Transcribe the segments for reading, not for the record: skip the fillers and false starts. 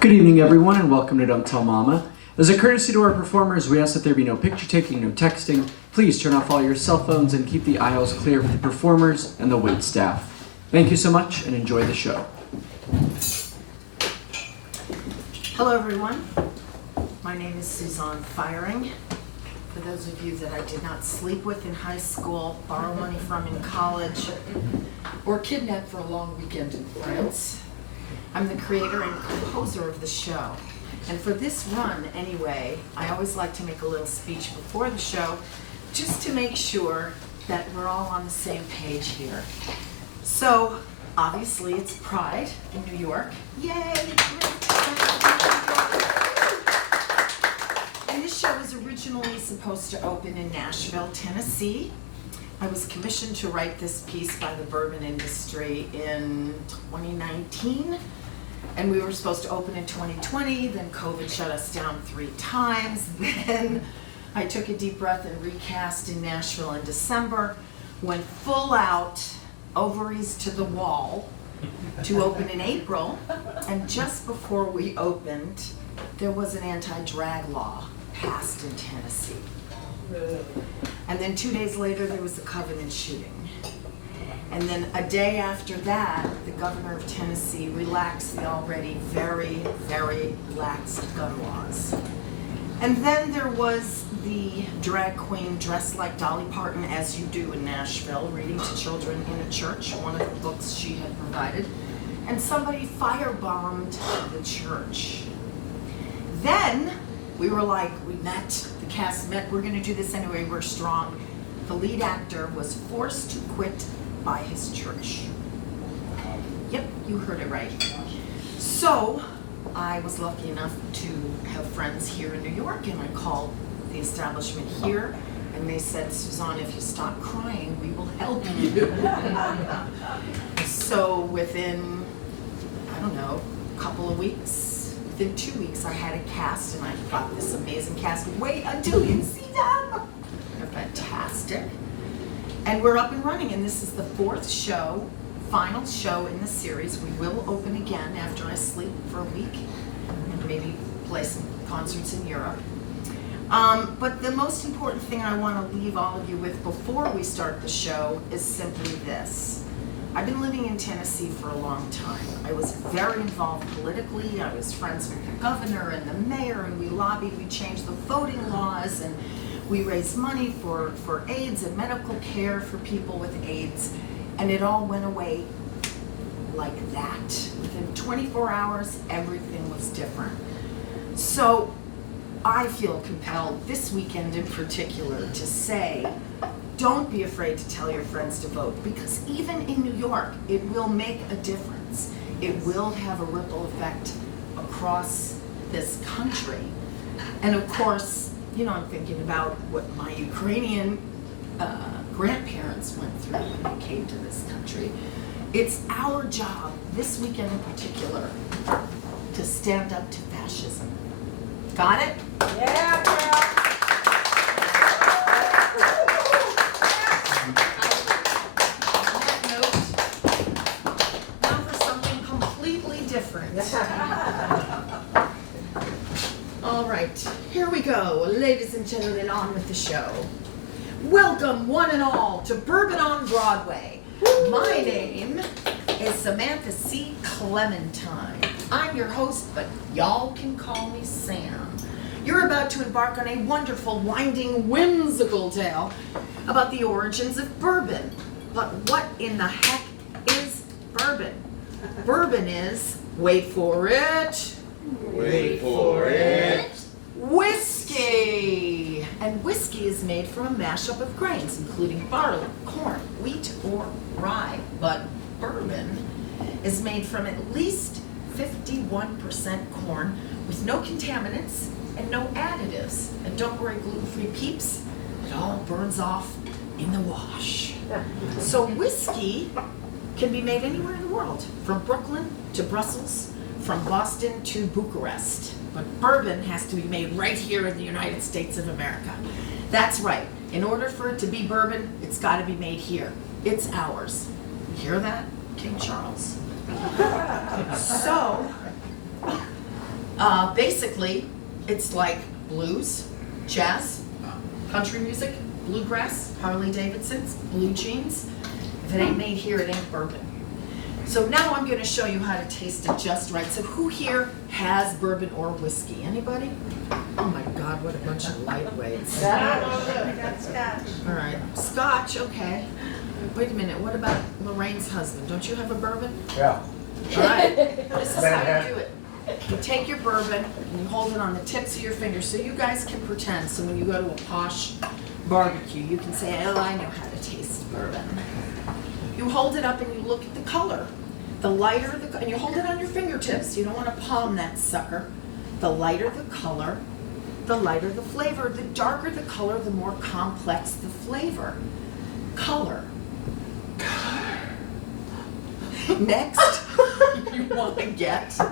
Good evening, everyone, and welcome to Don't Tell Mama. As a courtesy to our performers, we ask that there be no picture taking, no texting. Please turn off all your cell phones and keep the aisles clear for the performers and the wait staff. Thank you so much and enjoy the show. Hello, everyone. My name is Suzanne Firing. For those of you that I did not sleep with in high school, borrow money from in college, or kidnap for a long weekend in France, I'm the creator and composer of the show. And for this run, anyway, I always like to make a little speech before the show, just to make sure that we're all on the same page here. So, obviously, it's Pride in New York. Yay! And this show was originally supposed to open in Nashville, Tennessee. I was commissioned to write this piece by the bourbon industry in 2019. And we were supposed to open in 2020, then COVID shut us down 3 times. Then I took a deep breath and recast in Nashville in December, went full out, ovaries to the wall, to open in April. And just before we opened, there was an anti-drag law passed in Tennessee. And then 2 days later, there was the Covenant shooting. And then a day after that, the governor of Tennessee relaxed the already very, very lax gun laws. And then there was the drag queen dressed like Dolly Parton, as you do in Nashville, reading to children in a church, one of the books she had provided. And somebody firebombed the church. Then we were like, we met, the cast met, we're gonna do this anyway, we're strong. The lead actor was forced to quit by his church. Yep, you heard it right. So I was lucky enough to have friends here in New York, and I called the establishment here, and they said, Suzanne, if you stop crying, we will help you. So within, I don't know, a couple of weeks, within 2 weeks, I had a cast, and I got this amazing cast. Wait until you see them. They're fantastic. And we're up and running, and this is the 4th show, final show in the series. We will open again after I sleep for a week and maybe play some concerts in Europe. But the most important thing I want to leave all of you with before we start the show is simply this. I've been living in Tennessee for a long time. I was very involved politically. I was friends with the governor and the mayor, and we lobbied, we changed the voting laws, and we raised money for AIDS and medical care for people with AIDS, and it all went away like that. Within 24 hours, everything was different. So I feel compelled this weekend in particular to say, don't be afraid to tell your friends to vote, because even in New York, it will make a difference. It will have a ripple effect across this country. And of course, you know, I'm thinking about what my Ukrainian grandparents went through when they came to this country. It's our job, this weekend in particular, to stand up to fascism. Got it? Yeah, girl. On that note, now for something completely different. All right, here we go, ladies and gentlemen, on with the show. Welcome, one and all, to Bourbon on Broadway. My name is Samantha C. Clementine. I'm your host, but y'all can call me Sam. You're about to embark on a wonderful, winding, whimsical tale about the origins of bourbon. But what in the heck is bourbon? Bourbon is, wait for it, Wait for it. whiskey! And whiskey is made from a mashup of grains, including barley, corn, wheat, or rye. But bourbon is made from at least 51% corn with no contaminants and no additives. And don't worry, gluten-free peeps, it all burns off in the wash. So whiskey can be made anywhere in the world, from Brooklyn to Brussels, from Boston to Bucharest. But bourbon has to be made right here in the United States of America. That's right. In order for it to be bourbon, it's got to be made here. It's ours. You hear that, King Charles? So, Basically, it's like blues, jazz, country music, bluegrass, Harley Davidson's, blue jeans. If it ain't made here, it ain't bourbon. So now I'm going to show you how to taste it just right. So who here has bourbon or whiskey? Anybody? Oh my God, what a bunch of lightweights. All right, Scotch, okay. Wait a minute, what about Lorraine's husband? Don't you have a bourbon? Yeah. All right, this is how you do it. You take your bourbon and you hold it on the tips of your fingers so you guys can pretend. So when you go to a posh barbecue, you can say, oh, I know how to taste bourbon. You hold it up and you look at the color. The lighter the, and you hold it on your fingertips. You don't want to palm that sucker. The lighter the color, the lighter the flavor. The darker the color, the more complex the flavor. Color. Next, you want to get, I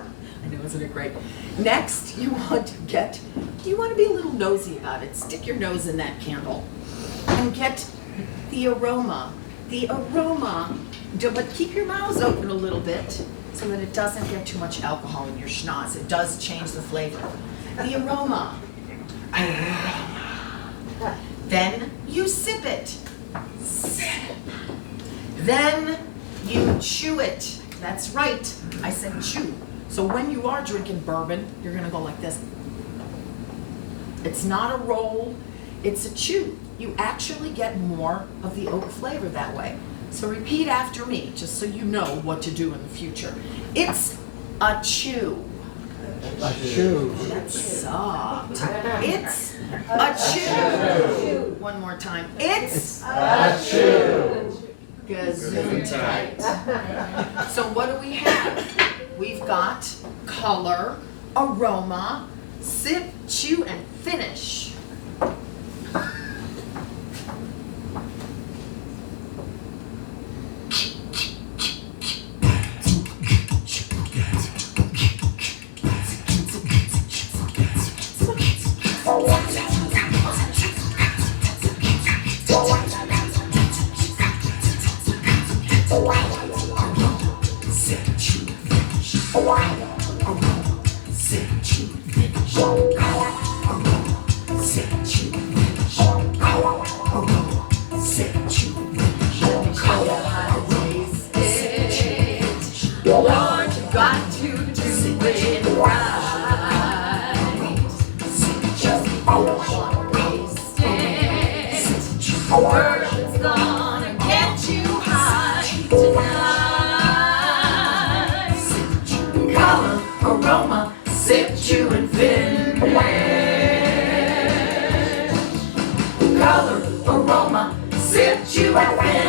know, isn't it great? Next, you want to be a little nosy about it. Stick your nose in that candle and get the aroma. The aroma, but keep your mouths open a little bit so that it doesn't get too much alcohol in your schnoz. It does change the flavor. The aroma. Then you sip it. Sip. Then you chew it. That's right. I said chew. So when you are drinking bourbon, you're going to go like this. It's not a roll, it's a chew. You actually get more of the oak flavor that way. So repeat after me, just so you know what to do in the future. It's a chew. A chew. That's soft. It's a chew. One more time. It's A chew. Gesundheit. So what do we have? We've got color, aroma, sip, chew, and finish. Lord, you got to do it right. Just want to waste it. Bourbon's gonna get you high tonight. Color, aroma, sip, chew, and finish. Color, aroma, sip, chew, and finish.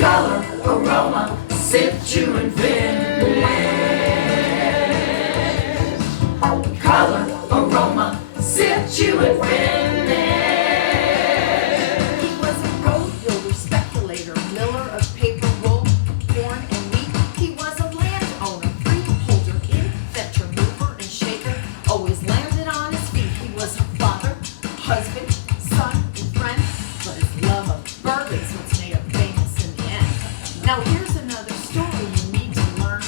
Color, aroma, sip, chew, and finish. Color, aroma, sip, chew, and finish. He was a road builder, speculator, miller of paper, wool, corn, and wheat. He was a landowner, freeholder, inventor, mover, and shaker. Always landed on his feet. He was a father, husband, son, and friend. But his love of bourbon's what's made him famous in the end. Now here's another story you need to learn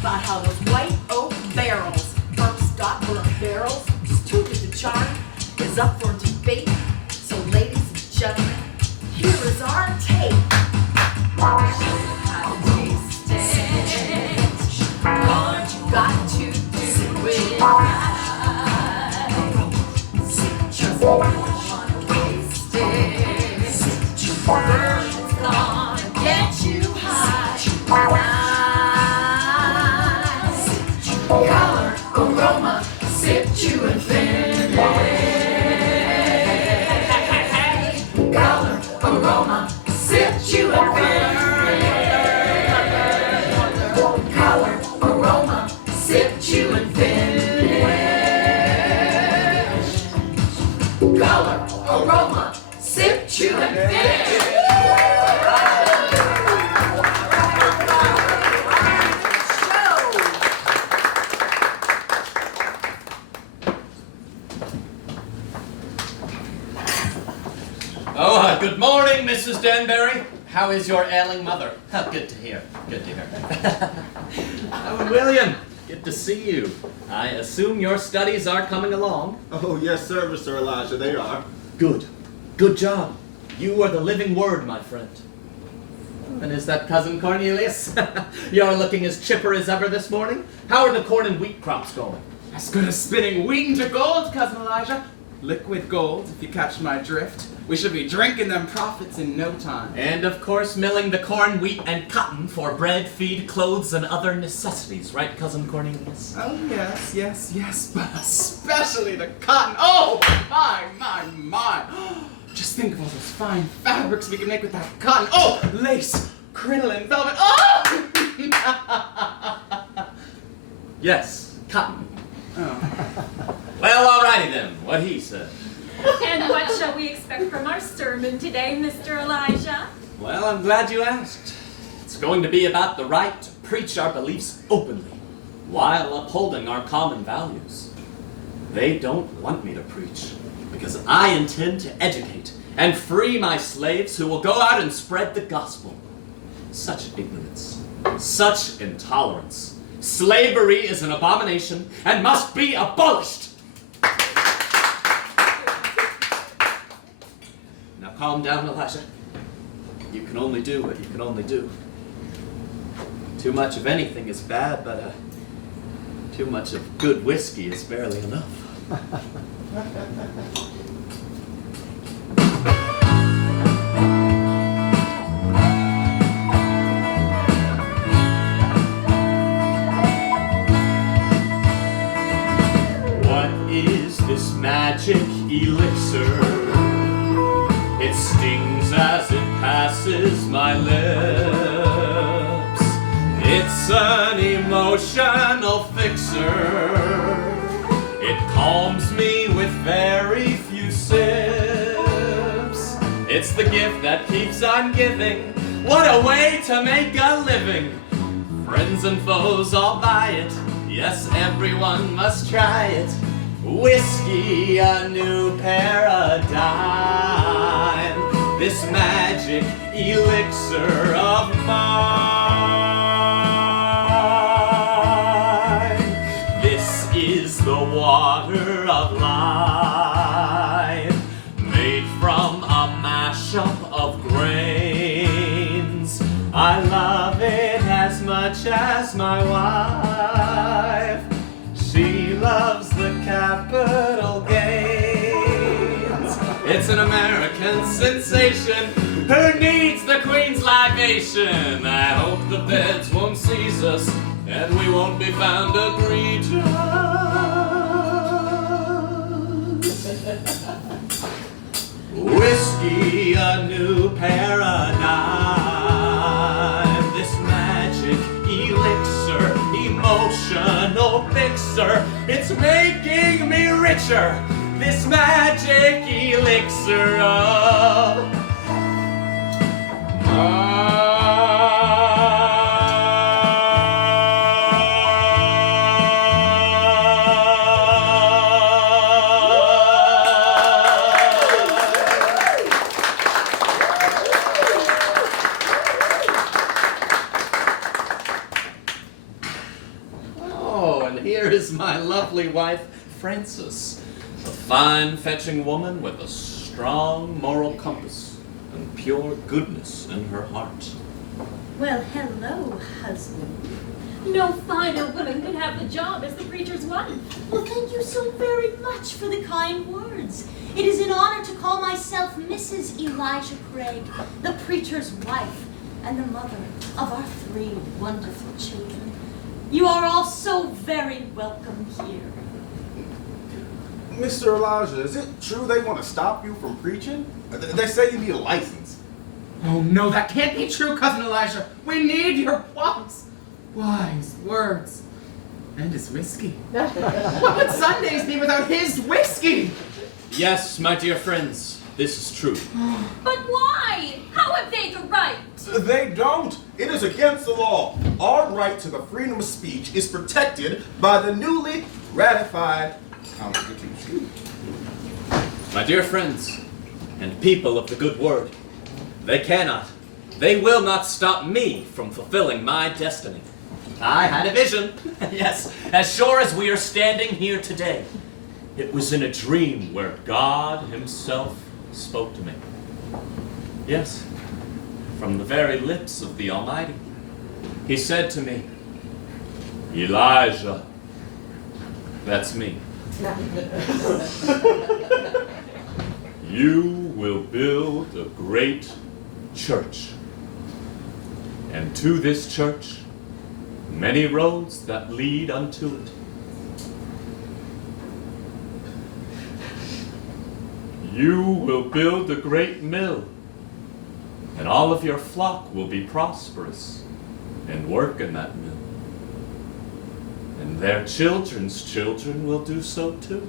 about how those white oak barrels, first got burned barrels, stood the charm, is up for debate. So ladies and gentlemen, here is our tape. How to taste it. Lord, you got to do it right. Just wanna waste it. Bourbon's gonna get you high. Mrs. Danbury, how is your ailing mother? Oh, good to hear. Good to hear. Oh, William, good to see you. I assume your studies are coming along. Oh, yes, sir, Mr. Elijah, they are. Good. Good job. You are the living word, my friend. And is that Cousin Cornelius? You're looking as chipper as ever this morning. How are the corn and wheat crops going? As good as spinning wheat into gold, Cousin Elijah. Liquid gold, if you catch my drift. We should be drinking them profits in no time. And of course, milling the corn, wheat, and cotton for bread, feed, clothes, and other necessities, right, Cousin Cornelius? Oh, yes, but especially the cotton. Oh, my. Just think of all those fine fabrics we can make with that cotton. Oh, lace, crinoline, velvet. Oh! Yes, cotton. Oh. Well, alrighty then, what he said. And what shall we expect from our sermon today, Mr. Elijah? Well, I'm glad you asked. It's going to be about the right to preach our beliefs openly, while upholding our common values. They don't want me to preach, because I intend to educate and free my slaves who will go out and spread the gospel. Such ignorance, such intolerance. Slavery is an abomination and must be abolished. Now calm down, Elijah. You can only do what you can only do. Too much of anything is bad, but too much of good whiskey is barely enough. Magic elixir, it stings as it passes my lips. It's an emotional fixer, it calms me with very few sips. It's the gift that keeps on giving, what a way to make a living. Friends and foes all buy it, yes, everyone must try it. Whiskey, a new paradigm, this magic elixir of mine. This is the water of life, made from a mashup of grains. I love it as much as my wife. She loves the capital gains. It's an American sensation who needs the Queen's libation. I hope the beds won't seize us and we won't be found egregious. Whiskey, a new paradigm. This magic elixir, emotional fixer, it's making me richer. This magic elixir of my lovely wife, Frances, a fine, fetching woman with a strong moral compass and pure goodness in her heart. Well, hello, husband. No finer woman could have the job as the preacher's wife. Well, thank you so very much for the kind words. It is an honor to call myself Mrs. Elijah Craig, the preacher's wife and the mother of our 3 wonderful children. You are all so very welcome here. Mr. Elijah, is it true they want to stop you from preaching? They say you need a license. Oh no, that can't be true, Cousin Elijah. We need your wise words. And his whiskey. What would Sundays be without his whiskey? Yes, my dear friends, this is true. But why? How have they the right? They don't. It is against the law. Our right to the freedom of speech is protected by the newly ratified Constitution. My dear friends, and people of the good word, They cannot. They will not stop me from fulfilling my destiny. I had a vision, yes, as sure as we are standing here today. It was in a dream where God himself spoke to me. Yes, from the very lips of the Almighty. He said to me, Elijah, that's me. You will build a great church. And to this church, many roads that lead unto it. You will build a great mill, and all of your flock will be prosperous and work in that mill. And their children's children will do so too.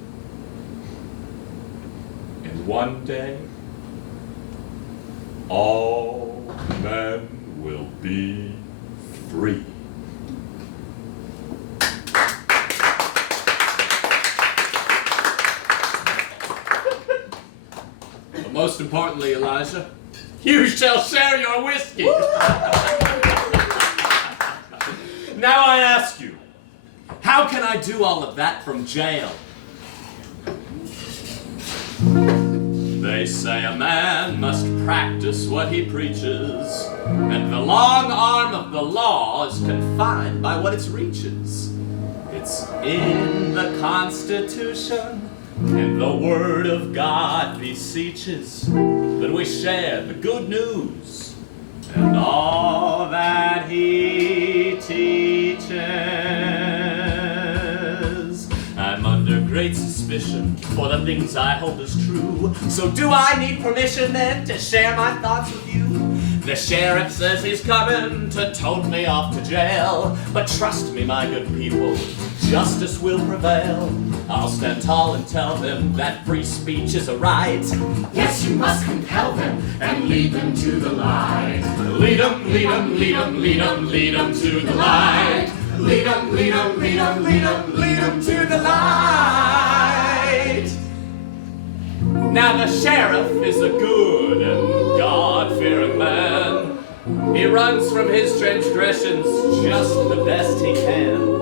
And one day, all men will be free. But most importantly, Elijah, you shall share your whiskey. Now I ask you, how can I do all of that from jail? They say a man must practice what he preaches, and the long arm of the law is confined by what it reaches. It's in the Constitution, and the Word of God beseeches that we share the good news and all that he teaches. I'm under great suspicion for the things I hold as true. So do I need permission then to share my thoughts with you? The sheriff says he's coming to tote me off to jail. But trust me, my good people, justice will prevail. I'll stand tall and tell them that free speech is a right. Yes, you must compel them and lead them to the light. Lead them, lead them, lead them, lead them, lead them to the light. Lead them, lead them, lead them, lead them, lead them to the light. Now the sheriff is a good and God-fearing man. He runs from his transgressions just the best he can.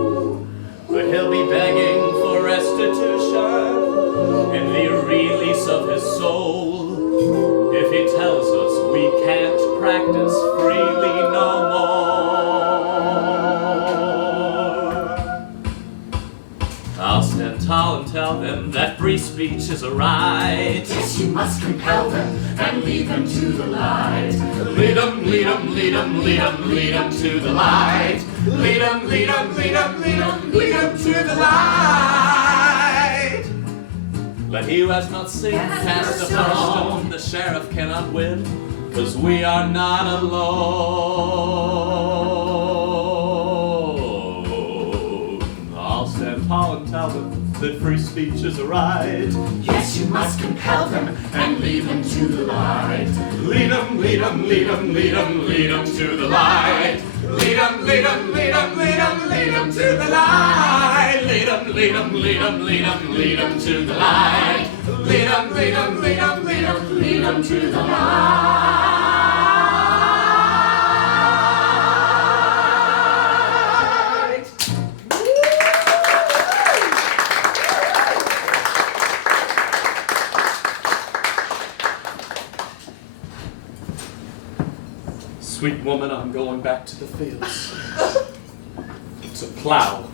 But he'll be begging for restitution and the release of his soul if he tells us we can't practice freely no more. I'll stand tall and tell them that free speech is a right. Yes, you must compel them and lead them to the light. Lead them, lead them, lead them, lead them, lead them to the light. Lead them, lead them, lead them, lead them, lead them to the light. Let he who has not seen cast the first stone. The sheriff cannot win, 'cause we are not alone. I'll stand tall and tell them that free speech is a right. Yes, you must compel them and lead them to the light. Lead them, lead them, lead them, lead them, lead them to the light. Lead them, lead them, lead them, lead them, lead them to the light. Lead them, lead them, lead them, lead them, lead them to the light. Lead them, lead them, lead them, lead them, lead them to the light. Sweet woman, I'm going back to the fields to plow.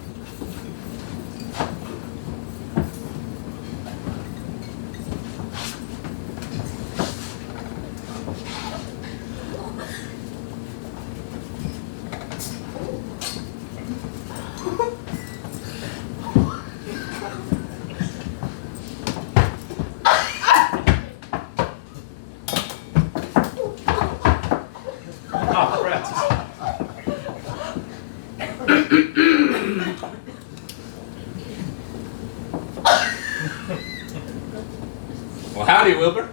Well, howdy, Wilbur.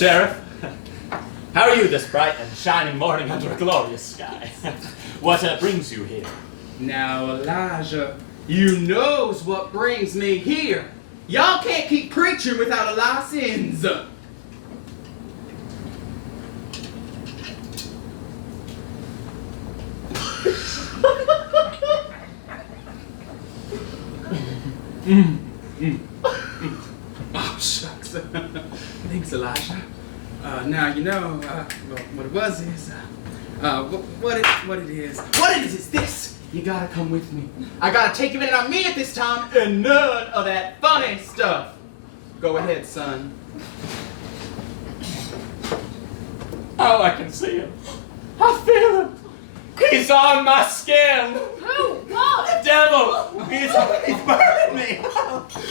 Sheriff. How are you this bright and shining morning under a glorious sky? What brings you here? Now, Elijah, you knows what brings me here. Y'all can't keep preaching without a license. Oh, shucks. Thanks, Elijah. Now, you know, what it was is, what it is this. You gotta come with me. I gotta take you in on me at this time and none of that funny stuff. Go ahead, son. Oh, I can see him. I feel him. He's on my skin. Who? What? The devil. He's burning me.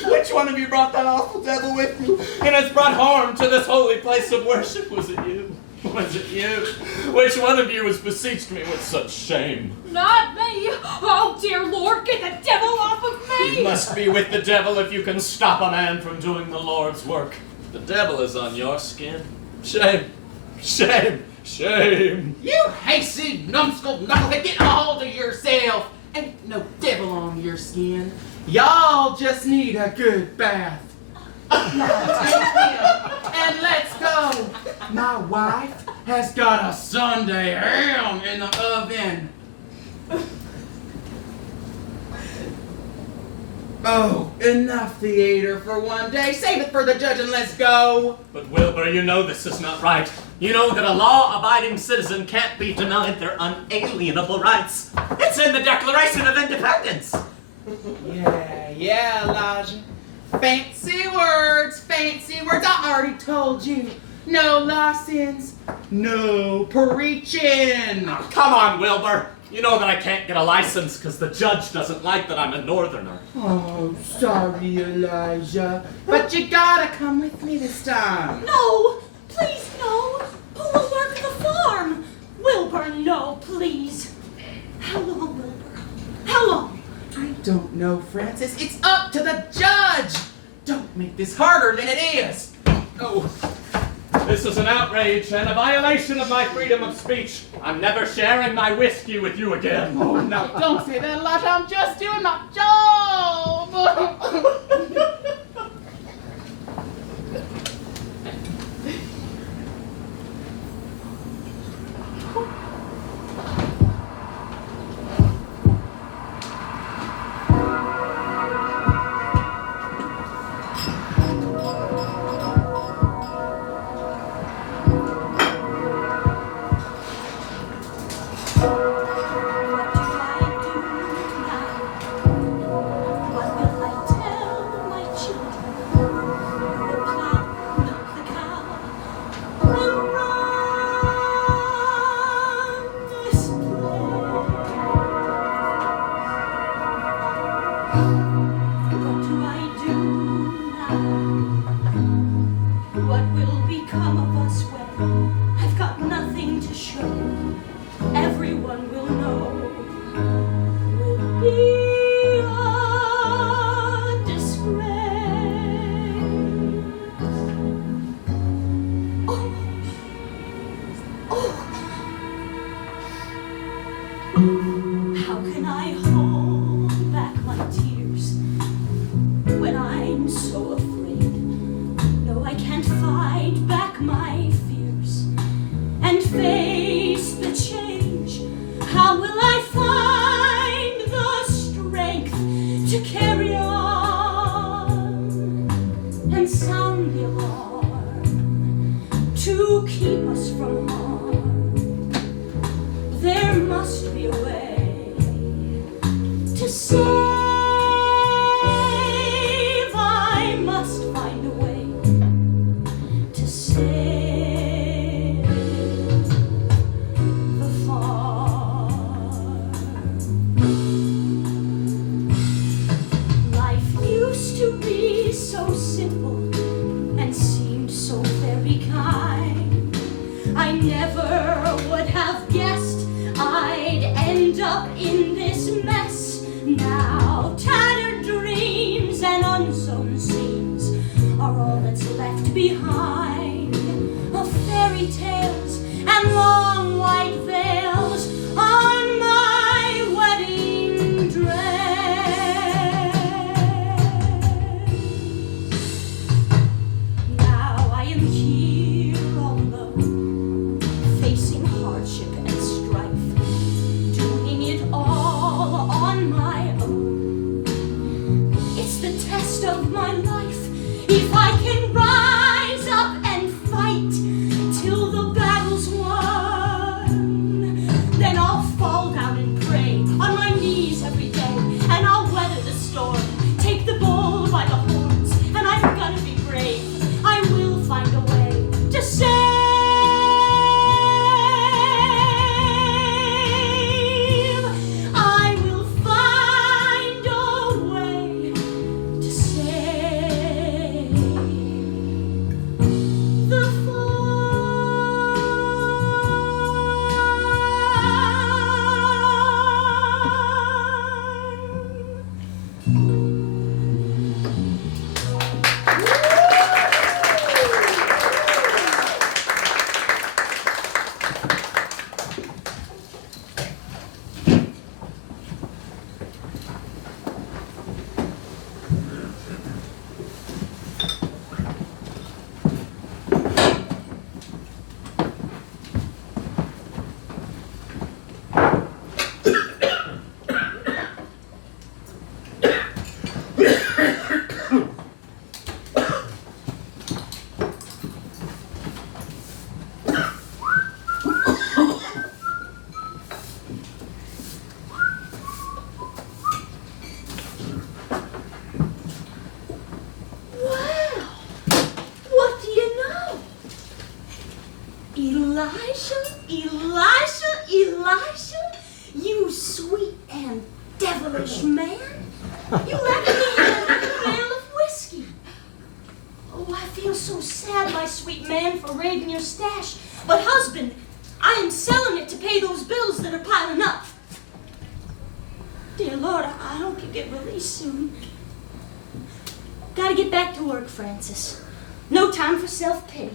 Which one of you brought that awful devil with you and has brought harm to this holy place of worship? Was it you? Was it you? Which one of you has beseeched me with such shame? Not me. Oh, dear Lord, get the devil off of me. You must be with the devil if you can stop a man from doing the Lord's work. The devil is on your skin. Shame. Shame. Shame. You hasty, numbskull knucklehead, get a hold of yourself. Ain't no devil on your skin. Y'all just need a good bath. Now take him and let's go. My wife has got a Sunday ham in the oven. Oh, enough theater for one day. Save it for the judge and let's go. But Wilbur, you know this is not right. You know that a law-abiding citizen can't be denied their unalienable rights. It's in the Declaration of Independence. Yeah, Elijah. Fancy words. I already told you. No license, no preaching. Now, come on, Wilbur. You know that I can't get a license because the judge doesn't like that I'm a northerner. Oh, sorry, Elijah. But you gotta come with me this time. No, please, no. Who will work the farm? Wilbur, no, please. How long, Wilbur? How long? I don't know, Francis. It's up to the judge. Don't make this harder than it is. Oh. This is an outrage and a violation of my freedom of speech. I'm never sharing my whiskey with you again. Oh, no, don't say that, Elijah. I'm just doing my job. My wedding. Elijah, you sweet and devilish man. You left me here with a barrel of whiskey. Oh, I feel so sad, my sweet man, for raiding your stash. But husband, I am selling it to pay those bills that are piling up. Dear Lord, I hope you get released soon. Gotta get back to work, Francis. No time for self-pity.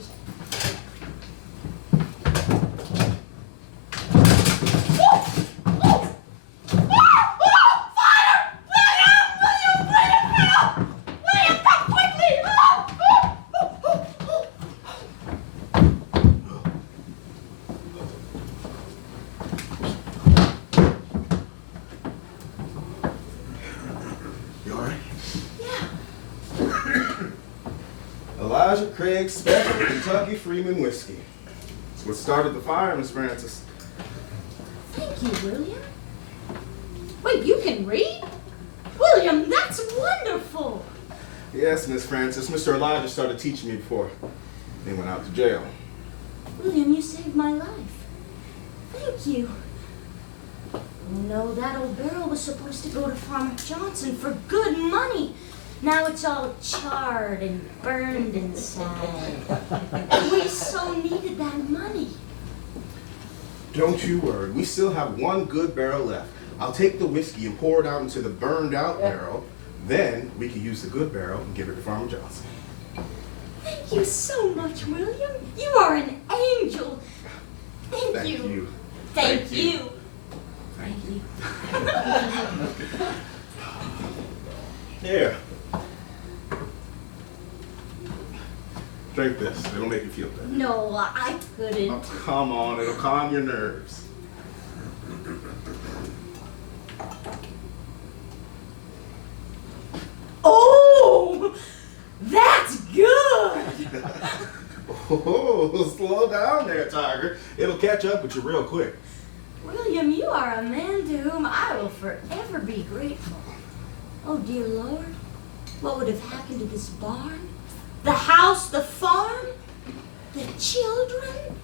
Elijah Craig's special Kentucky Freeman whiskey. It's what started the fire, Miss Francis. Thank you, William. Wait, you can read? William, that's wonderful. Yes, Miss Francis. Mr. Elijah started teaching me before he went out to jail. William, you saved my life. Thank you. No, that old barrel was supposed to go to Farmer Johnson for good money. Now it's all charred and burned inside. We so needed that money. Don't you worry. We still have one good barrel left. I'll take the whiskey and pour it out into the burned out barrel. Then we can use the good barrel and give it to Farmer Johnson. Thank you so much, William. You are an angel. Thank you. Thank you. Thank you. Here. Drink this. It'll make you feel better. No, I couldn't. Oh, come on. It'll calm your nerves. Oh, that's good. Oh, slow down there, Tiger. It'll catch up with you real quick. William, you are a man to whom I will forever be grateful. Oh, dear Lord, what would have happened to this barn? The house, the farm, the children?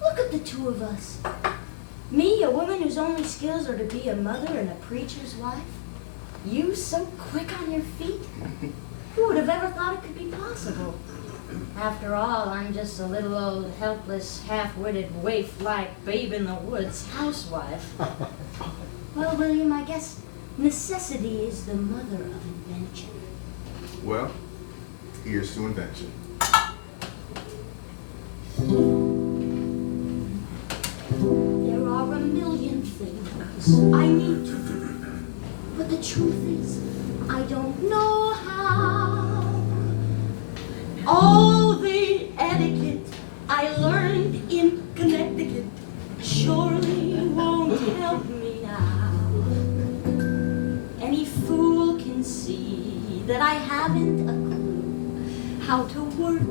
Look at the two of us. Me, a woman whose only skills are to be a mother and a preacher's wife. You, so quick on your feet. Who would have ever thought it could be possible? After all, I'm just a little old, helpless, half-witted, waif-like, babe-in-the-woods housewife. Well, William, I guess necessity is the mother of invention. Well, here's to invention. There are a million things I need to do, but the truth is, I don't know how. All the etiquette I learned in Connecticut surely won't help me now. Any fool can see that I haven't a clue how to work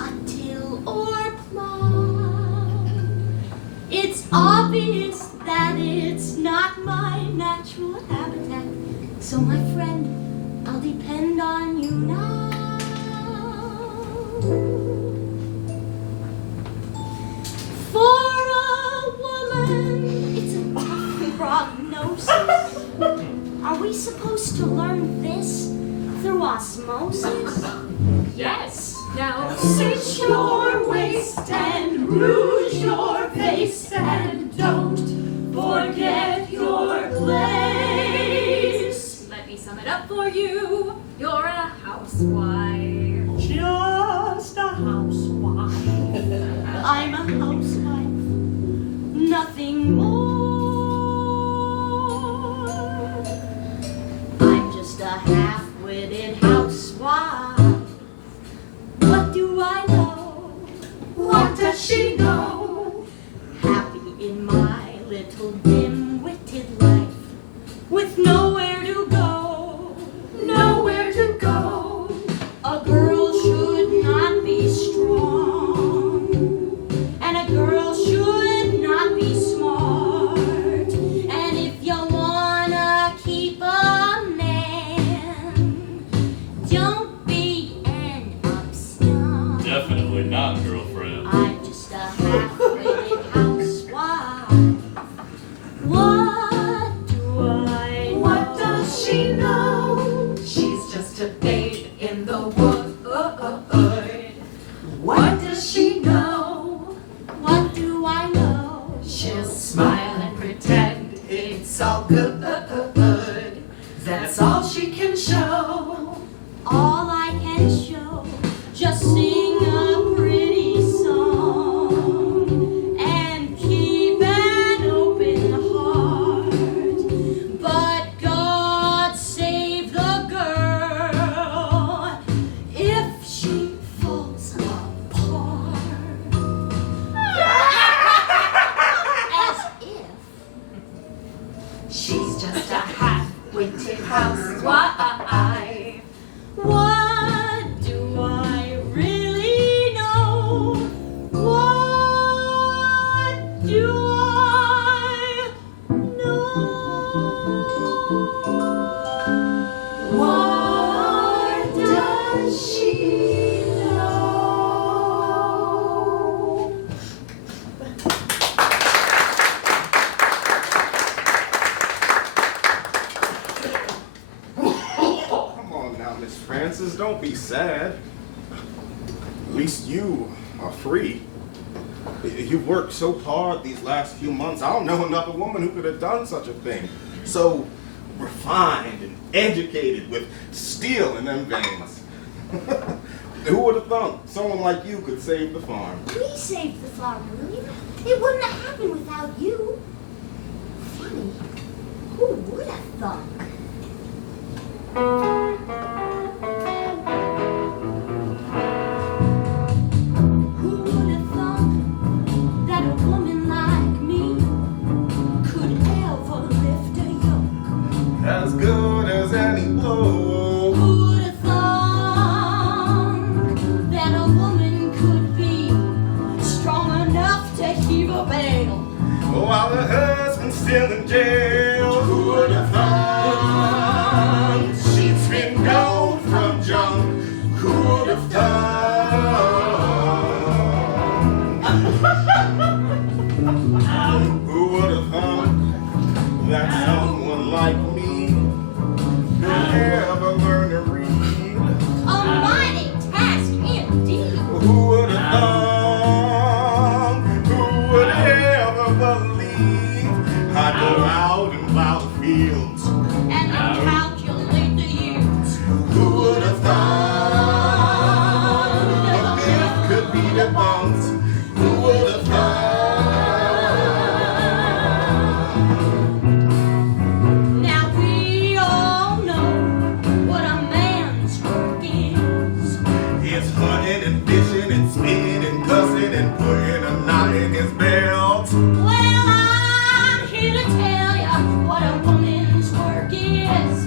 a till or plow. It's obvious that it's not my natural habitat. So, my friend, I'll depend on you now. For a woman, it's a tough prognosis. Are we supposed to learn this through osmosis? Yes. Now Cinch your waist and rouge your face and don't forget your place. let me sum it up for you. You're a housewife. Just a housewife. I'm a housewife, nothing more. I'm just a half-witted housewife. What do I know? What does she know? Happy in my little dim-witted life, with nowhere to go, nowhere to go. A girl should not be strong, and a girl should not be smart. And if you wanna keep a man, don't be an upstart. Definitely not, girlfriend. I'm just a half-witted housewife. What does she know? She's just a babe in the wood. What does she know? What do I know? She'll smile and pretend it's all good. That's all she can show. All I can show, just sing a pretty song and keep an open heart. But God save the girl if she falls apart. As if She's just a half-witted housewife. what do I really know? What do I know? What does she know? Come on now, Miss Francis, don't be sad. At least you are free. You've worked so hard these last few months. I don't know another woman who could have done such a thing. So refined and educated with steel in them veins. Who would have thought someone like you could save the farm? We saved the farm, William. It wouldn't have happened without you. Funny, who would have thunk? Who would have thunk that a woman like me could ever lift a yoke? As good as any blow. Who would have thunk that a woman could be strong enough to heave a bale? While the husband's still in jail, who would have thought she'd spin gold from junk? Who would have thought? Who would have thought that someone like me could ever learn to read? A mighty task indeed. Who would have thought? Who would ever believe I'd go out and plow the fields? And calculate the years. Who would have thought a myth could be debunked? Who would have thought? Now we all know what a man's work is. It's hunting and fishing and spinning and cussing and putting a knot in his belt. Well, I'm here to tell you what a woman's work is.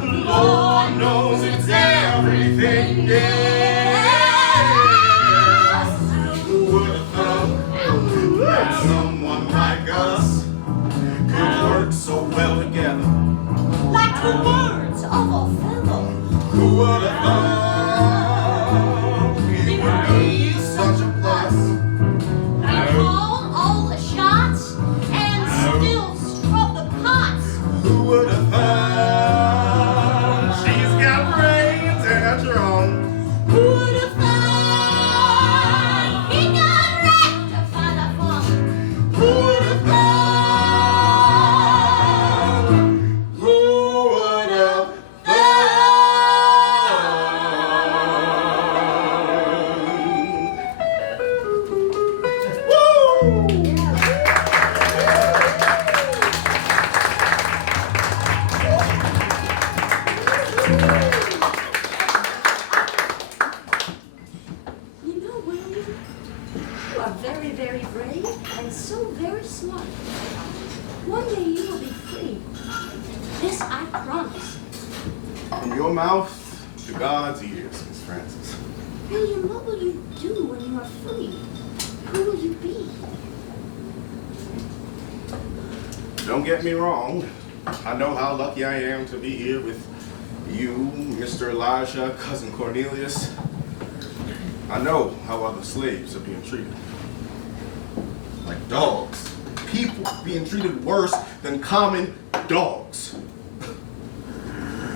The Lord knows it's everything, yes. Who would have thought that someone like us could work so well together? Like the words of a fellow. Who would have thought it would be such a plus? We call all the shots and still scrub the pots. Who would have thought she's got brains and a drum? Who would have thought he got rectify the funk? Who would have thought? Who would have thought? Woo! You know, William, you are very, very brave and so very smart. One day you will be free. This I promise. From your mouth to God's ears, Miss Francis. William, what will you do when you are free? Who will you be? Don't get me wrong. I know how lucky I am to be here with you, Mr. Elijah, Cousin Cornelius. I know how other slaves are being treated. Like dogs. People being treated worse than common dogs.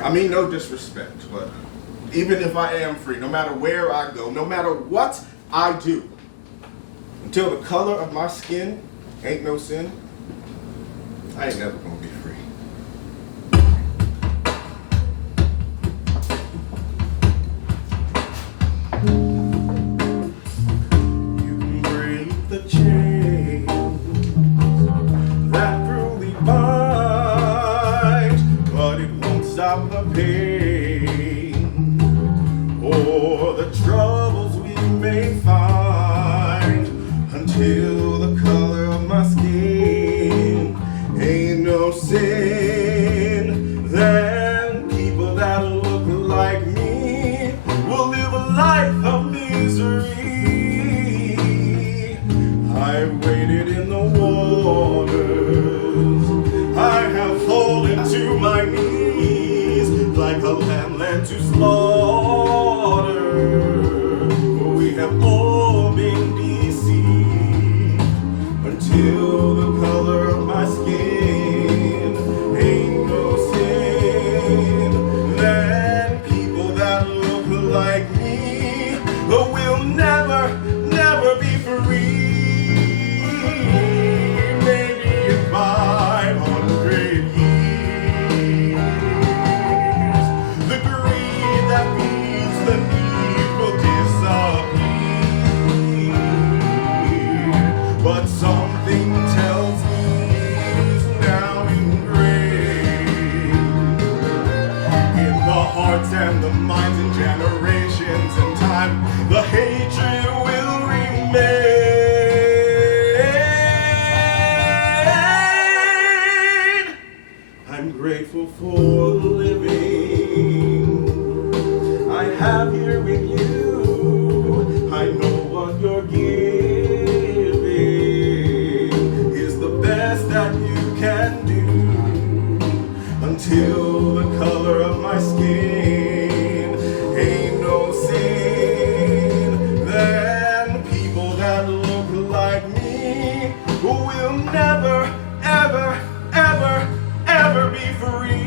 I mean no disrespect, but even if I am free, no matter where I go, no matter what I do, until the color of my skin ain't no sin, I ain't never gonna be free. You can break the chain that cruelly binds, but it won't stop the pain or the troubles we may find until the color of my skin ain't no sin. Then people that look like me will live a life of misery. I waited in the waters, I have fallen to my knees like a lamb led to slaughter. We have all been deceived until the color of my skin ain't no sin. Then people that look like me will never, never be free. Maybe in 500 years, the greed that feeds the need will disappear. But something tells me it's now engraved in the hearts and the minds and generations and time. The hatred will remain. I'm grateful for the living I have here with you. I know what you're giving is the best that you can do until the color of my skin ain't no sin. Then people that look like me will never, ever, ever, ever be free.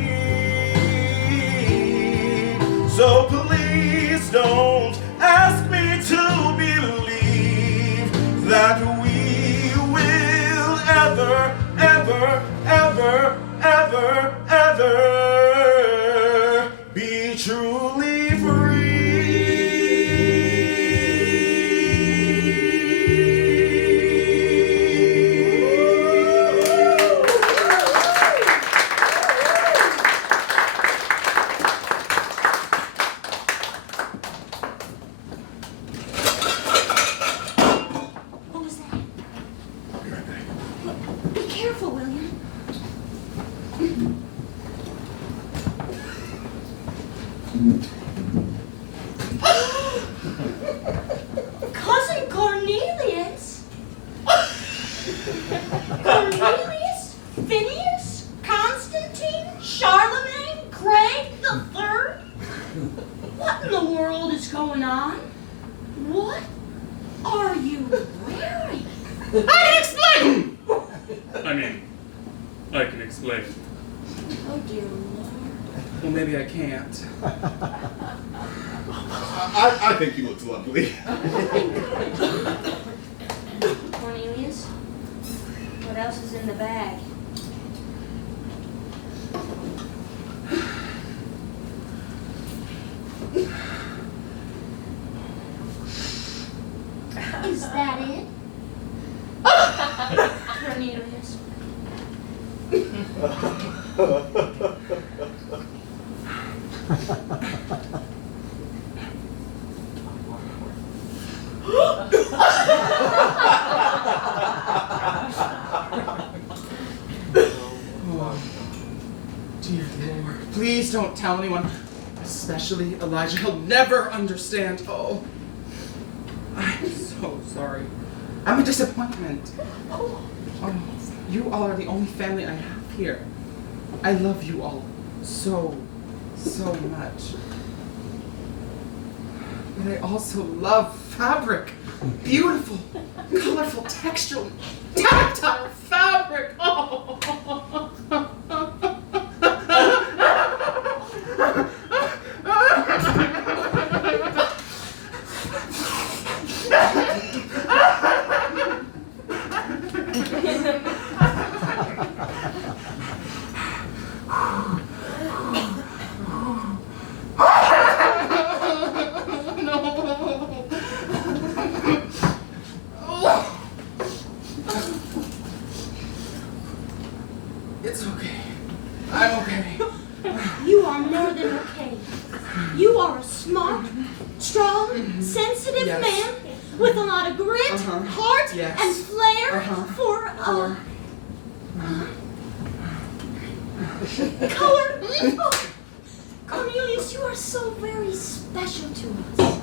So please don't ask me to believe that we will ever, ever, ever, ever, ever be truly What was that? I'll be right back. Be careful, William. Cousin Cornelius? Cornelius? Phineas? Constantine? Charlemagne? Craig the Third? What in the world is going on? What are you wearing? I can explain! I can explain. Oh dear Lord. Well, maybe I can't. I think he looks lovely. Cornelius, what else is in the bag? Is that it? Cornelius. Oh, dear Lord. Please don't tell anyone, especially Elijah. He'll never understand. Oh, I'm so sorry. I'm a disappointment. Oh, you all are the only family I have here. I love you all so, so much. but I also love fabric. Beautiful, colorful, textural, tactile fabric. Oh. It's okay. I'm okay. You are more than okay. You are a smart, strong, sensitive Yes. man with a lot of grit, heart, Yes. and flair for color. Oh, Cornelius, you are so very special to us.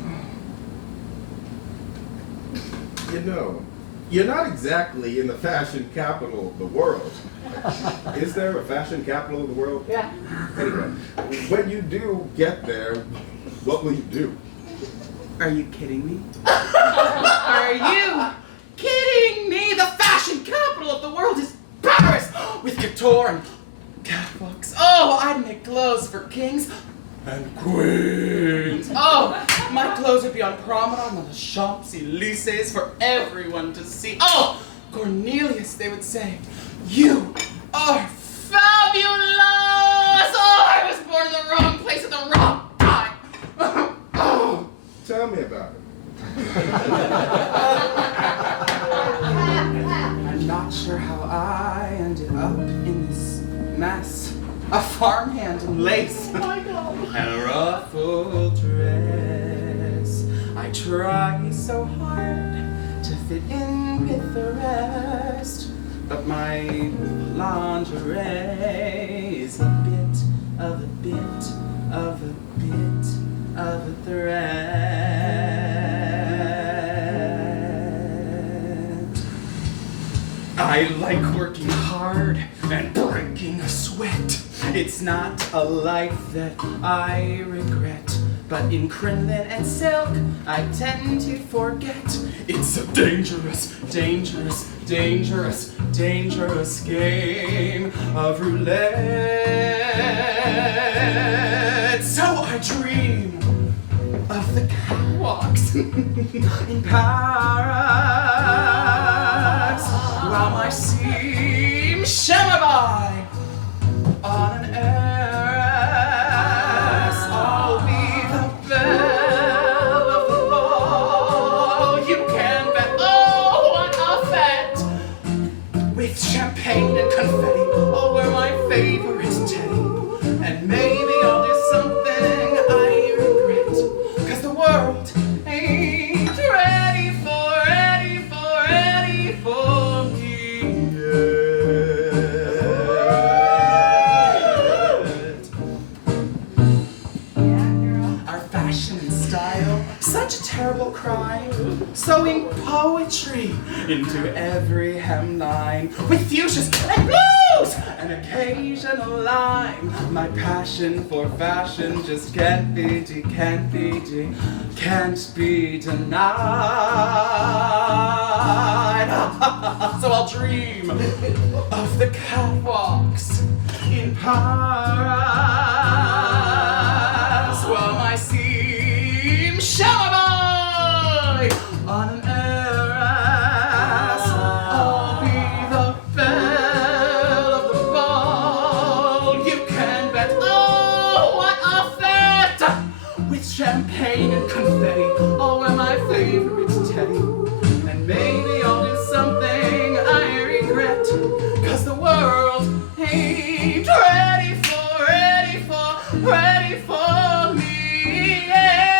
You know, you're not exactly in the fashion capital of the world. Is there a fashion capital of the world? Yeah. Anyway, when you do get there, what will you do? Are you kidding me? Are you kidding me? The fashion capital of the world is Paris, with couture and catwalks. Oh, I'd make clothes for kings and queens. Oh, my clothes would be on promenade on the Champs-Elysees for everyone to see. Oh, Cornelius, they would say, you are fabulous. Oh, I was born in the wrong place at the wrong time. Oh. Tell me about it. I'm not sure how I ended up in this mess. A farmhand in lace and a ruffled dress. I try so hard to fit in with the rest, but my lingerie is a bit of a bit of a bit of a thread. I like working hard and breaking a sweat. It's not a life that I regret, but in crinoline and silk I tend to forget. It's a dangerous, dangerous, dangerous, dangerous game of roulette. So I dream of the catwalks in Paris, while my seams shimmer by on an heiress. I'll be the belle of the ball. You can bet. Oh, what a fete! With champagne and confetti, I'll wear my favorite teddy, and maybe I'll do something I regret, 'cause the world ain't ready for me yet. Our fashion and style, such a terrible crime. Sewing poetry into every hemline, with fuchsias and blues and occasional lime. My passion for fashion just can't be denied. So I'll dream of the catwalks in Paris, while my seams shall by on an heiress. I'll be the belle of the ball. You can bet. Oh, what a fete! With champagne and confetti, I'll wear my favorite teddy, and maybe I'll do something I regret, 'cause the world ain't ready for me yet.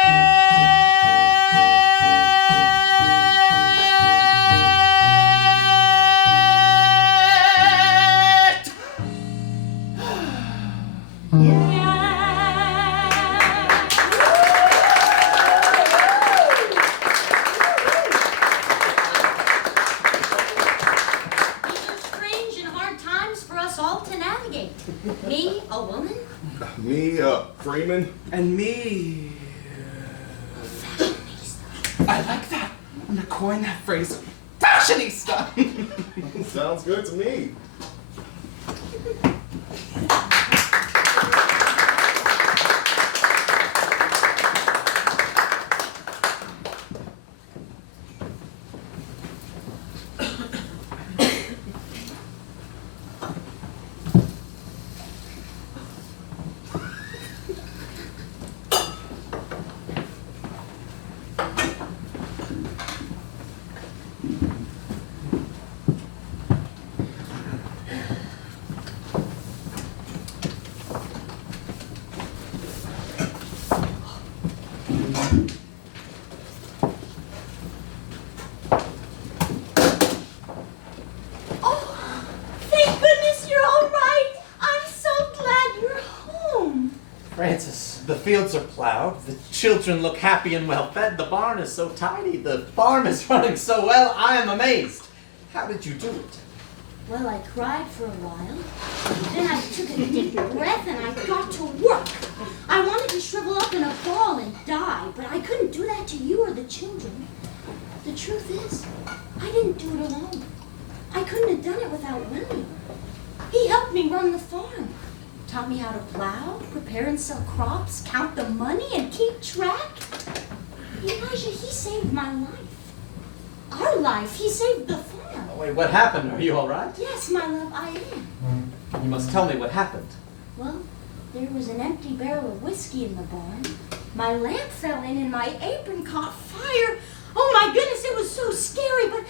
These are strange and hard times for us all to navigate. Me, a woman, Me, Freeman? And me. fashion coin that phrase, fashionista. Sounds good to me. Francis, the fields are plowed, the children look happy and well fed, the barn is so tidy, the farm is running so well, I am amazed. How did you do it? Well, I cried for a while, then I took a deep breath and I got to work. I wanted to shrivel up in a ball and die, but I couldn't do that to you or the children. The truth is, I didn't do it alone. I couldn't have done it without William. He helped me run the farm. Taught me how to plow, prepare and sell crops, count the money, and keep track. Elijah, he saved my life. Our life. He saved the farm. Oh, wait, what happened? Are you all right? Yes, my love, I am. You must tell me what happened. Well, there was an empty barrel of whiskey in the barn. My lamp fell in and my apron caught fire. Oh my goodness, it was so scary, but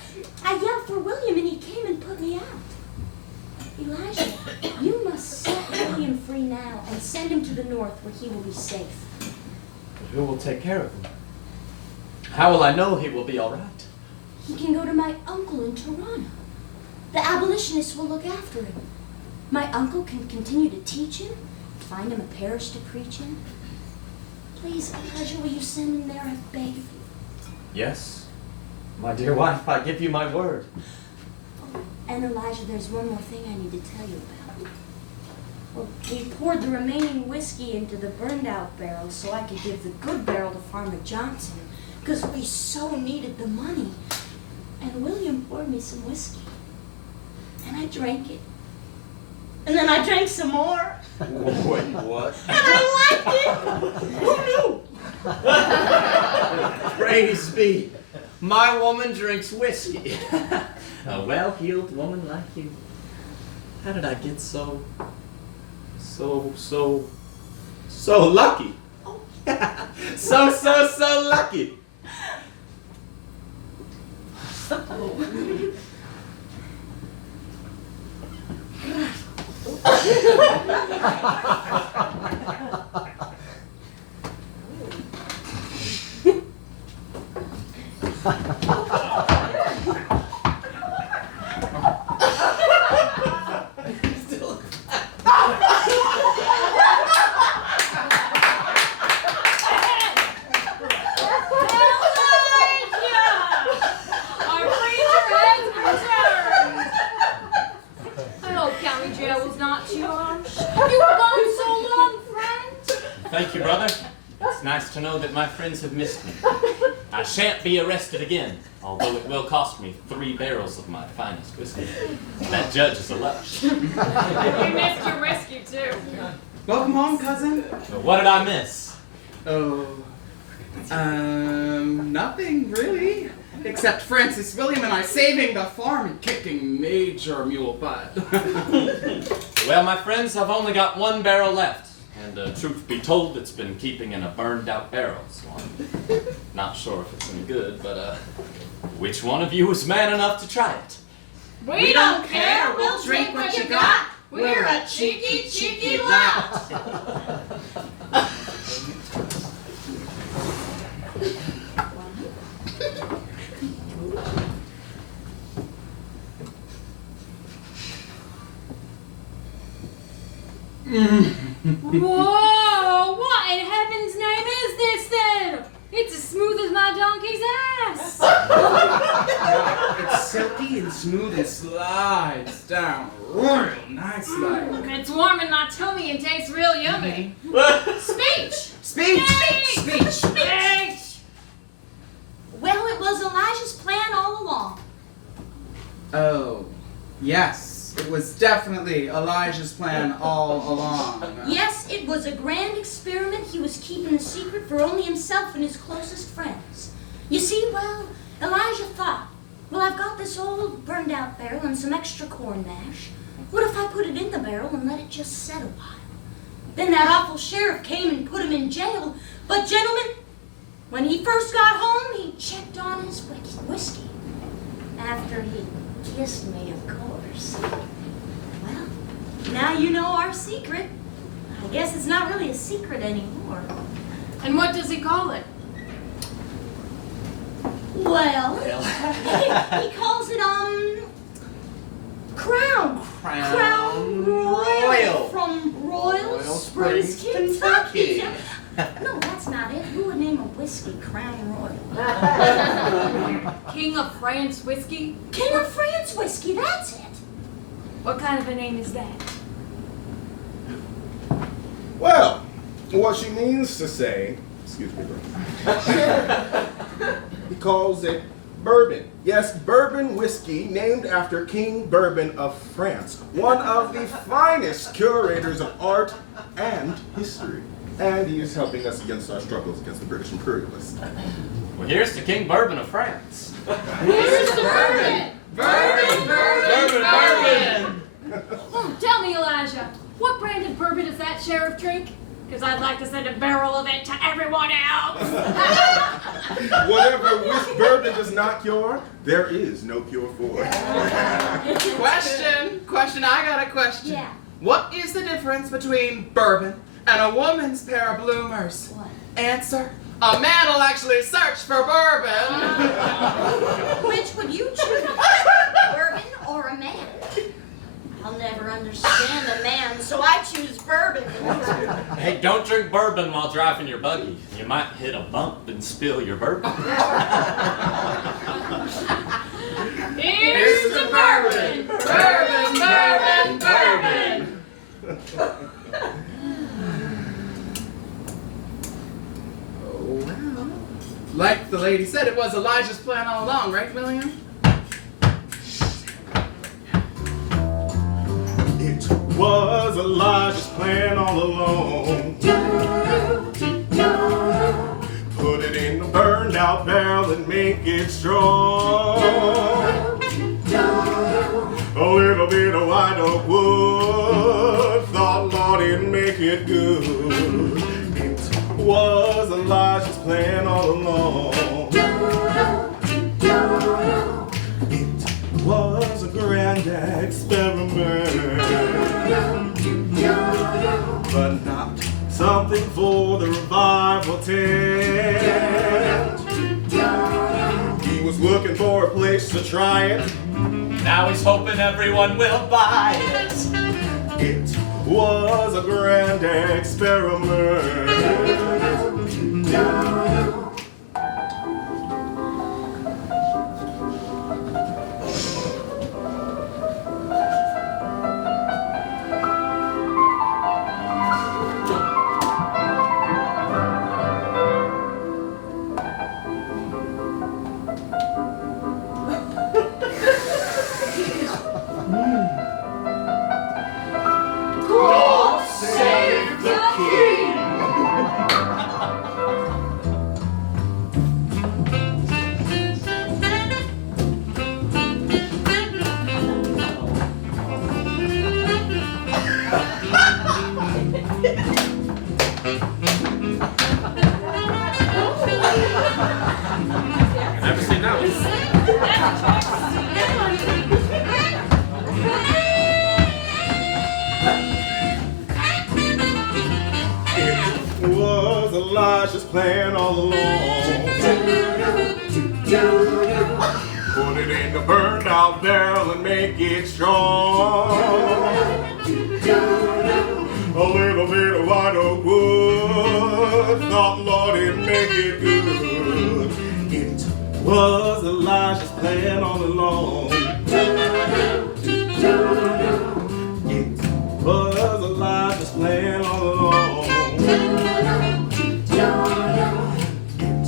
I yelled for William and he came and put me out. Elijah, you must set William free now and send him to the north where he will be safe. But who will take care of him? How will I know he will be all right? He can go to my uncle in Toronto. The abolitionists will look after him. My uncle can continue to teach him, find him a parish to preach in. Please, Elijah, will you send him there? I beg of you. Yes. My dear wife, I give you my word. And Elijah, there's one more thing I need to tell you about. Well, we poured the remaining whiskey into the burned out barrel so I could give the good barrel to Farmer Johnson, because we so needed the money. And William poured me some whiskey. And I drank it. And then I drank some more. Wait, what? And I liked it! Who knew? Praise be. My woman drinks whiskey. A well-heeled woman like you. How did I get so lucky? So lucky. Thank you, brother. It's nice to know that my friends have missed me. I shan't be arrested again, although it will cost me 3 barrels of my finest whiskey. That judge is a lush. You missed your whiskey, too. Welcome home, cousin. What did I miss? Oh, nothing really. Except Francis, William, and I saving the farm and kicking major mule butt. Well, my friends, I've only got 1 barrel left. And truth be told, it's been keeping in a burned out barrel, so I'm not sure if it's any good, but which one of you is man enough to try it? We don't care. We'll drink what you got. We're a cheeky, cheeky lot. Whoa! What in heaven's name is this then? It's as smooth as my donkey's ass. It's silky and smooth and slides down real nicely. It's warm in my tummy and tastes real yummy. Speech! Speech! Speech! Speech! Speech! Well, it was Elijah's plan Yes, it was definitely Elijah's plan all along. Yes, it was a grand experiment he was keeping a secret for only himself and his closest friends. You see, well, Elijah thought, well, I've got this old burned out barrel and some extra corn mash. What if I put it in the barrel and let it just set a while? Then that awful sheriff came and put him in jail. But gentlemen, when he first got home, he checked on his whiskey. After he kissed me, of course. Well, now you know our secret. I guess it's not really a secret anymore. And what does he call it? Well, he calls it, Crown. Crown Royal. From Royal Springs, Kentucky. No, that's not it. Who would name a whiskey Crown Royal? King of France whiskey? King of France whiskey, that's it. What kind of a name is that? Well, what she means to say, excuse me, bro. He calls it bourbon. Yes, bourbon whiskey named after King Bourbon of France, one of the finest curators of art and history. And he is helping us against our struggles against the British imperialists. Well, here's to King Bourbon of France. Here's the bourbon! Bourbon, bourbon, bourbon! Oh, tell me, Elijah, what brand of bourbon does that sheriff drink? Because I'd like to send a barrel of it to everyone else. Whatever which bourbon does not cure, there is no cure for it. Question, I got a question. Yeah. What is the difference between bourbon and a woman's pair of bloomers? What? Answer, a man will actually search for bourbon. Which would you choose? Bourbon or a man? I'll never understand a man, so I choose bourbon. Hey, don't drink bourbon while driving your buggy. You might hit a bump and spill your bourbon. Here's the bourbon! Bourbon, bourbon, bourbon! Oh, well. Like the lady said, it was Elijah's plan all along, right, William? It was Elijah's plan all along. Put it in the burned out barrel and make it strong. A little bit of white oak wood, thought Lord it'd make it good. It was Elijah's plan all along. It was a grand experiment, but not something for the revival tent. He was looking for a place to try it. Now he's hoping everyone will buy it. It was a grand experiment. God save the king! I've never seen that one. It was Elijah's plan all along. Put it in the burned out barrel and make it strong. A little bit of white oak wood, thought Lord it'd make it good. It was Elijah's plan all along. It was Elijah's plan all along. It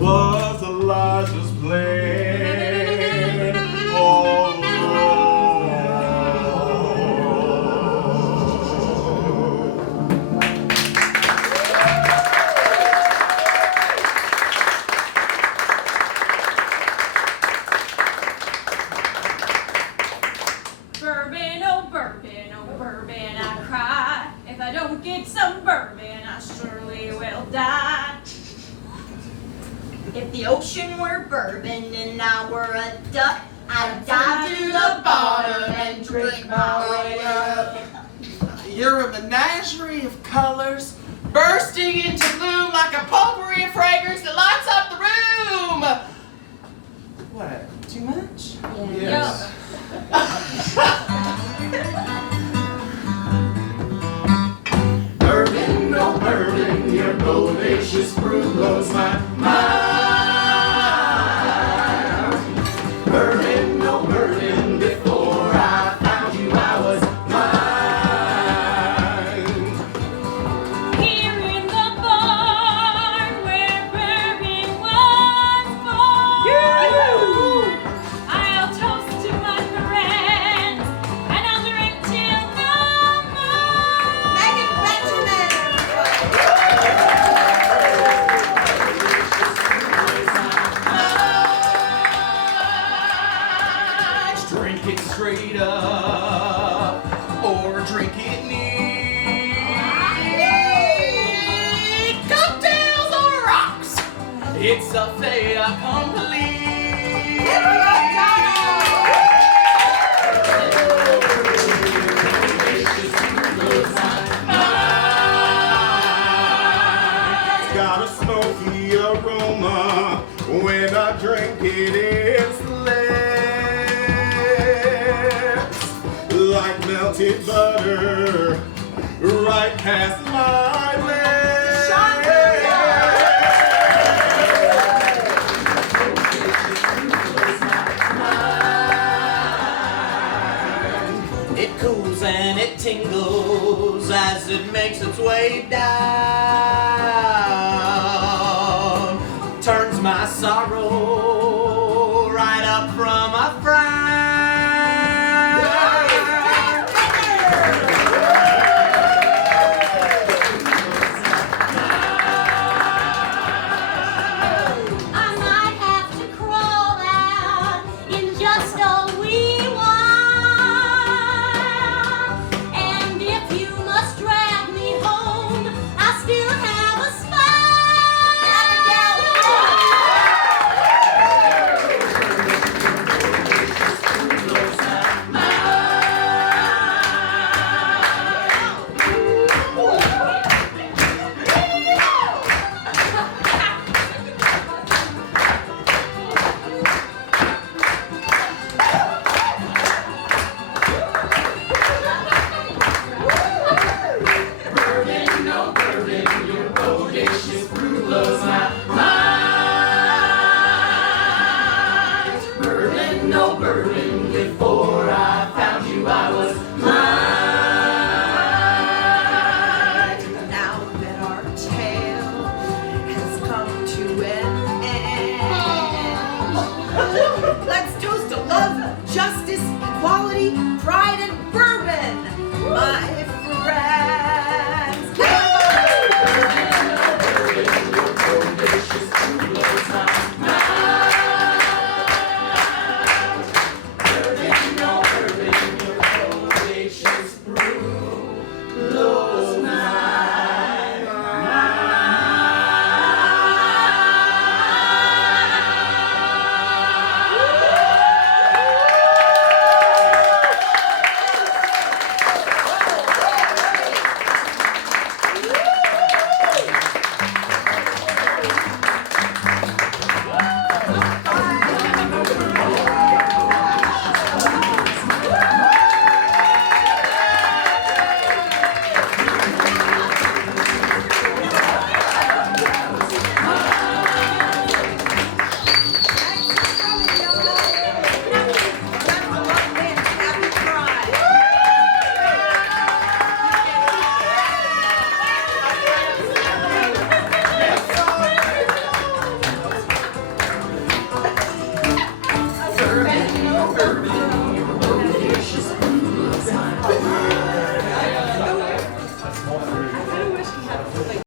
was Elijah's plan all along. If the ocean were bourbon and I were a duck, I'd dive to the bottom and drink my way up. You're a menagerie of colors, bursting into bloom like a potpourri of fragrance that lights up the room. What? Too much? Yes. Bourbon, oh bourbon, your bodacious brew blows my mind. Bourbon, oh bourbon, before I found you I was mine. Here in the barn where bourbon was born, I'll toast to my friends and I'll drink till no more. Megan Benjamin! Drink it straight up, or drink it neat. Cocktails on rocks, it's a fait accompli. Got a smoky aroma when I drink it, it's lips like melted butter right past my lips. It cools and it tingles as it makes its way down. Turns my sorrow right up from a frown. I might have to crawl out in just a wee while. And if you must drag me home, I still have a Bourbon, no bourbon, your bodacious brew blows my mind. Bourbon, no bourbon, before I found you I was mine. Now that our tale has come to an end, let's toast to love, justice, equality, pride, and bourbon, my friends. Bourbon, no bourbon,